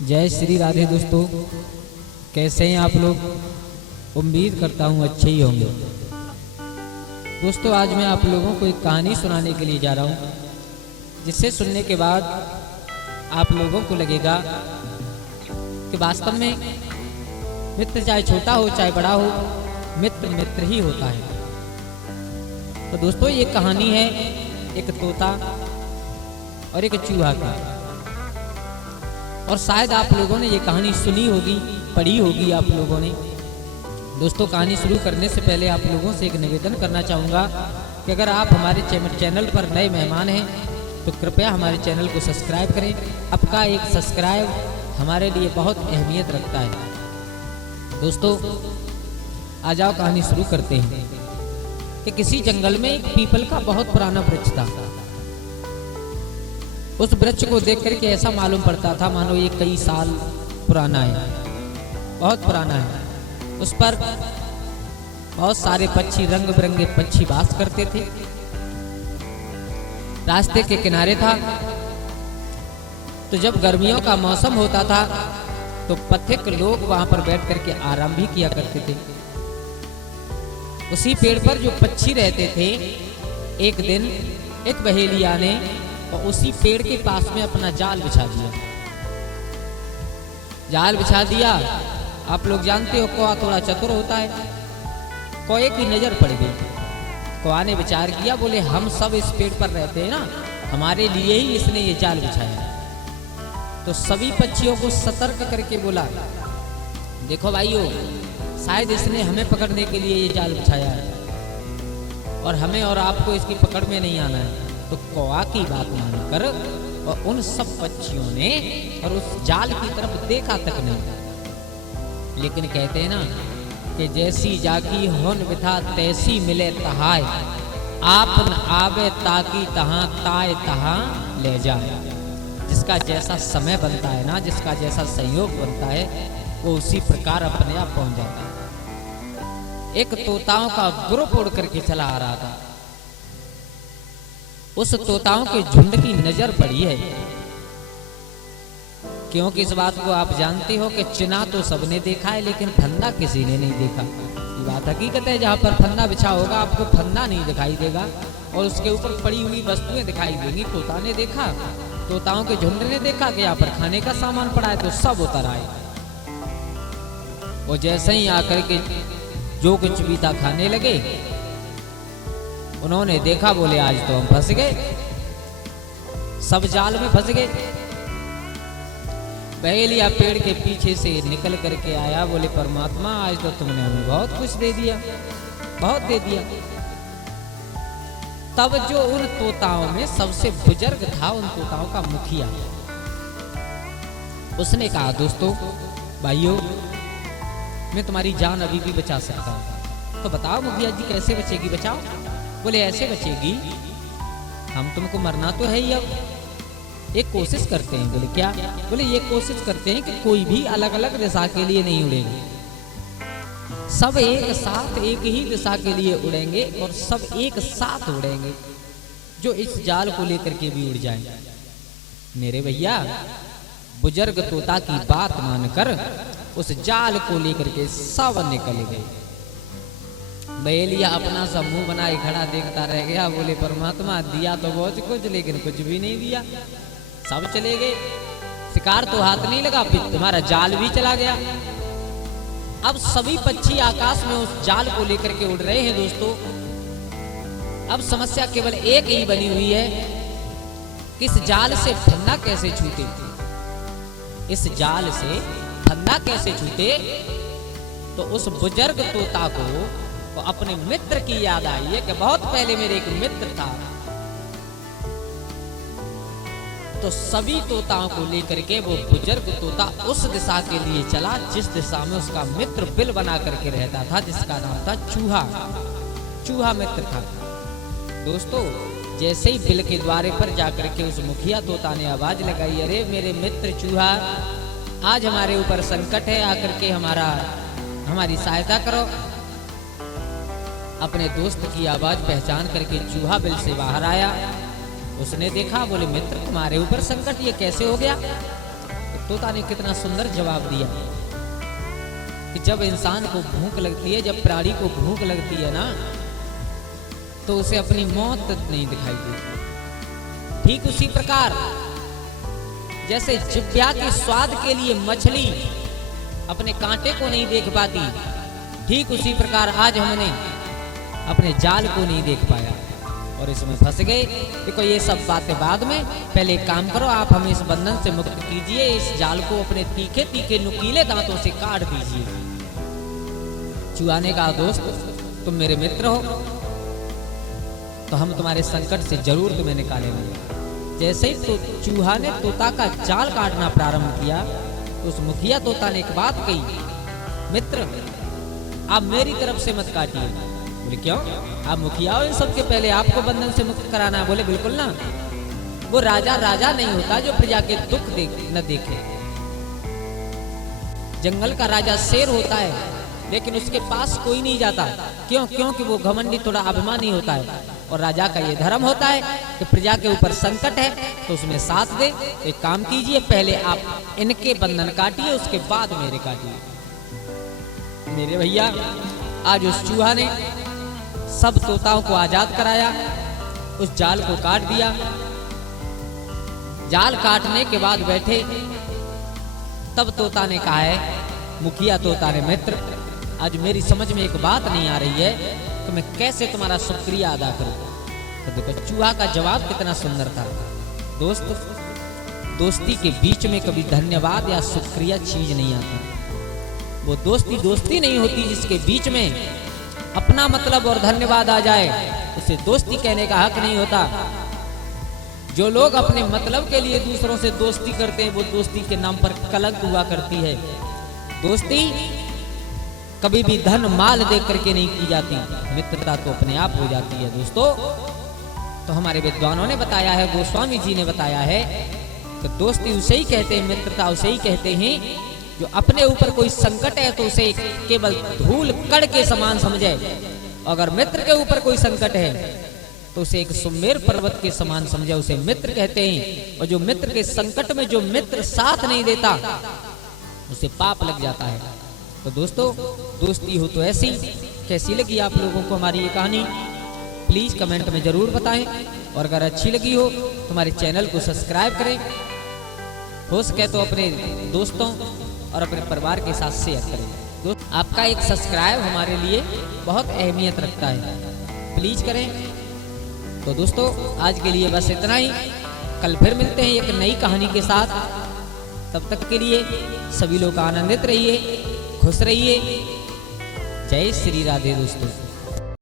जय श्री राधे दोस्तों, कैसे हैं आप लोग। उम्मीद करता हूँ अच्छे ही होंगे। दोस्तों आज मैं आप लोगों को एक कहानी सुनाने के लिए जा रहा हूँ, जिसे सुनने के बाद आप लोगों को लगेगा कि वास्तव में मित्र चाहे छोटा हो चाहे बड़ा हो, मित्र मित्र ही होता है। तो दोस्तों ये कहानी है एक तोता और एक चूहा का, और शायद आप लोगों ने ये कहानी सुनी होगी, पढ़ी होगी आप लोगों ने। दोस्तों कहानी शुरू करने से पहले आप लोगों से एक निवेदन करना चाहूँगा कि अगर आप हमारे चैनल पर नए मेहमान हैं तो कृपया हमारे चैनल को सब्सक्राइब करें। आपका एक सब्सक्राइब हमारे लिए बहुत अहमियत रखता है। दोस्तों आ जाओ कहानी शुरू करते हैं कि किसी जंगल में एक पीपल का बहुत पुराना वृक्ष था। उस वृक्ष को देख करके ऐसा मालूम पड़ता था मानो ये कई साल पुराना है, बहुत पुराना है। उस पर बहुत सारे पक्षी, रंग बिरंगे पक्षी वास करते थे। रास्ते के किनारे था, तो जब गर्मियों का मौसम होता था तो पथिक लोग वहां पर बैठ करके आराम भी किया करते थे। उसी पेड़ पर जो पक्षी रहते थे, एक दिन एक बहेलिया ने और उसी पेड़ के पास में अपना जाल बिछा दिया। जाल बिछा दिया। आप लोग जानते हो कौआ थोड़ा चतुर होता है। कौए की नजर पड़ गई। कौआ ने विचार किया, बोले हम सब इस पेड़ पर रहते हैं ना, हमारे लिए ही इसने ये जाल बिछाया। तो सभी पक्षियों को सतर्क करके बोला, देखो भाइयों, शायद इसने हमें पकड़ने के लिए ये जाल बिछाया है और हमें और आपको इसकी पकड़ में नहीं आना है। तो कौआ की बात मानकर और उन सब पक्षियों ने और उस जाल की तरफ देखा तक नहीं। लेकिन कहते हैं ना कि जैसी जागी होन विथा तैसी मिले तहाय, आप न आवे ताकि तहां ताए तहां ले जाए। जिसका जैसा समय बनता है ना, जिसका जैसा संयोग बनता है, वो उसी प्रकार अपने आप पहुंच जाता है। एक तोताओं का ग्रुप उड़ करके चला आ रहा था। उस तोताओं के झुंड की नजर पड़ी है, क्योंकि इस बात को आप जानते हो कि चिना तो सबने देखा है लेकिन फंदा किसी ने नहीं देखा। ये बात हकीकत है। जहां पर फंदा बिछा होगा आपको फंदा नहीं दिखाई देगा और उसके ऊपर पड़ी हुई वस्तुएं दिखाई देंगी। तोता ने देखा, तोताओं के झुंड ने देखा कि यहाँ पर खाने का सामान पड़ा है, तो सब उतर आए। वो जैसे ही आकर के जो कुछ भी था खाने लगे। उन्होंने देखा, बोले आज तो हम फंस गए, सब जाल में फंस गए। बहेलिया पेड़ के पीछे से निकल करके आया, बोले परमात्मा आज तो तुमने हमें बहुत कुछ दे दिया, बहुत दे दिया। तब जो उन तोताओं में सबसे बुजुर्ग था, उन तोताओं का मुखिया, उसने कहा, दोस्तों भाइयों, मैं तुम्हारी जान अभी भी बचा सकता हूं। तो बताओ मुखिया जी कैसे बचेगी, बताओ। बोले ऐसे बचेगी, हम तुमको मरना तो है ही, अब एक कोशिश करते हैं। बोले क्या? बोले ये कोशिश करते हैं कि कोई भी अलग अलग दिशा के लिए नहीं उड़ेंगे, सब एक साथ एक ही दिशा के लिए उड़ेंगे और सब एक साथ उड़ेंगे, जो इस जाल को लेकर के भी उड़ जाए। मेरे भैया बुजुर्ग तोता की बात मानकर उस जाल को लेकर के सब निकल गए। बहेलिया अपना सा मुंह बनाए खड़ा देखता रह गया। बोले परमात्मा दिया तो बहुत कुछ, लेकिन कुछ भी नहीं दिया। सब चले गए, शिकार तो हाथ नहीं लगा, फिर तुम्हारा जाल भी चला गया। अब सभी पक्षी आकाश में उस जाल को लेकर के उड़ रहे हैं। दोस्तों अब समस्या केवल एक ही बनी हुई है कि इस जाल से फंदा कैसे छूटे, इस जाल से फंदा कैसे छूटे। तो उस बुजुर्ग तोता को तो अपने मित्र की याद आई है कि बहुत पहले मेरे एक मित्र था। तो सभी तोताओं को लेकर के वो बुजुर्ग तोता उस दिशा के लिए चला जिस दिशा में उसका मित्र बिल बना करके रहता था, जिसका नाम था चूहा। चूहा मित्र था। दोस्तों जैसे ही बिल के द्वारे पर जाकर के उस मुखिया तोता ने आवाज लगाई, अरे मेरे मित्र चूहा, आज हमारे ऊपर संकट है, आकर के हमारी सहायता करो। अपने दोस्त की आवाज पहचान करके चूहा बिल से बाहर आया। उसने देखा, बोले मित्र तुम्हारे ऊपर संकट ये कैसे हो गया? तोता ने कितना सुंदर जवाब दिया कि जब इंसान को भूख लगती है, जब प्राणी को भूख लगती है ना, तो उसे अपनी मौत नहीं दिखाई देती। ठीक उसी प्रकार जैसे जिह्वा के स्वाद के लिए मछली अपने कांटे को नहीं देख पाती, ठीक उसी प्रकार आज हमने अपने जाल को नहीं देख पाया और इसमें फंस गए। देखो ये सब बातें बाद में, पहले एक काम करो, आप हमें इस बंधन से मुक्त कीजिए, इस जाल को अपने तीखे तीखे नुकीले दांतों से काट दीजिए। चूहा ने कहा, दोस्त तुम मेरे मित्र हो तो हम तुम्हारे संकट से जरूर तुम्हें निकालेंगे। जैसे ही तो चूहा ने तोता का जाल काटना प्रारंभ किया तो उस मुखिया तोता ने एक बात कही, मित्र आप मेरी तरफ से मत काटिए। बोले क्यों, आप मुखिया हो, इन सबके पहले आपको बंधन से मुक्त कराना है। बोले बिल्कुल ना, वो राजा राजा नहीं होता जो प्रजा के दुख न देखे। जंगल का राजा शेर होता है लेकिन उसके पास कोई नहीं जाता। क्यों? क्योंकि वो घमंडी, थोड़ा अभिमानी होता है। और राजा का ये धर्म होता है कि प्रजा के ऊपर संकट है तो उसमें साथ दे। तो एक काम कीजिए, पहले आप इनके बंधन काटिए, उसके बाद मेरे काटिए। मेरे भैया आज उस चूहा ने सब तोताओं को आजाद कराया, उस जाल को काट दिया। जाल काटने के बाद बैठे, तब तोता ने कहा है, मुखिया तोता ने, मित्र आज मेरी समझ में एक बात नहीं आ रही है तो मैं कैसे तुम्हारा शुक्रिया अदा करूं। तो देखो चूहा का जवाब कितना सुंदर था। दोस्त, दोस्ती के बीच में कभी धन्यवाद या शुक्रिया चीज नहीं आती। वो दोस्ती दोस्ती नहीं होती जिसके बीच में अपना मतलब और धन्यवाद आ जाए, उसे दोस्ती कहने का हक नहीं होता। जो लोग अपने मतलब के लिए दूसरों से दोस्ती करते हैं वो दोस्ती के नाम पर कलंक हुआ करती है। दोस्ती कभी भी धन माल देख करके नहीं की जाती, मित्रता तो अपने आप हो जाती है। दोस्तों, तो हमारे विद्वानों ने बताया है, गोस्वामी जी ने बताया है कि दोस्ती उसे ही कहते हैं, मित्रता उसे ही कहते हैं जो अपने ऊपर कोई संकट है तो उसे केवल धूल कण के समान समझे। अगर मित्र के ऊपर कोई संकट है तो उसे एक सुमेर पर्वत के समान समझे, उसे मित्र कहते हैं। और जो मित्र के संकट में जो मित्र साथ नहीं देता उसे पाप लग जाता है। तो दोस्तों, दोस्ती हो तो ऐसी। कैसी लगी आप लोगों को हमारी ये कहानी, प्लीज कमेंट में जरूर बताएं। और अगर अच्छी लगी हो तो हमारे चैनल को सब्सक्राइब करें, हो सके तो अपने दोस्तों और अपने परिवार के साथ शेयर करें। दोस्त, आपका एक सब्सक्राइब हमारे लिए बहुत अहमियत रखता है, प्लीज करें। तो दोस्तों, आज के लिए बस इतना ही। कल फिर मिलते हैं एक नई कहानी के साथ। तब तक के लिए सभी लोग आनंदित रहिए, खुश रहिए। जय श्री राधे दोस्तों।